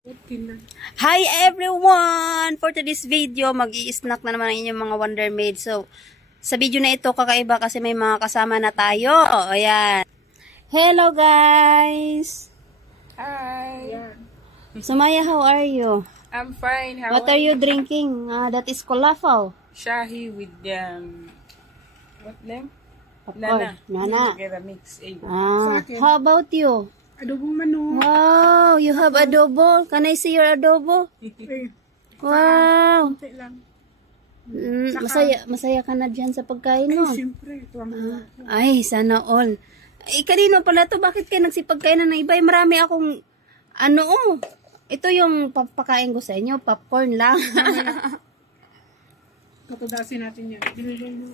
Hi everyone! For today's video, mag-i-snack na naman ang inyong mga Wonder Maid. So, sa video na ito, kakaiba kasi may mga kasama na tayo. Ayan. Hello guys! Hi! Sumaya, how are you? I'm fine. What are you drinking? That is Kulafaw. Shahi with what name? Popcorn. Nana. Together mix egg. How about you? Adobong manok. Wow, you have adobo. Can I see your adobo? Wow. Konti lang. Masaya ka na dyan sa pagkain mo. Siyempre, tuwang Ay, sana all. Kanino pala to? Bakit kayo nagsipagkain na ng iba? Marami akong, ito yung papakain ko sa inyo. Popcorn lang. Katudasin natin yan. Dinilay mo.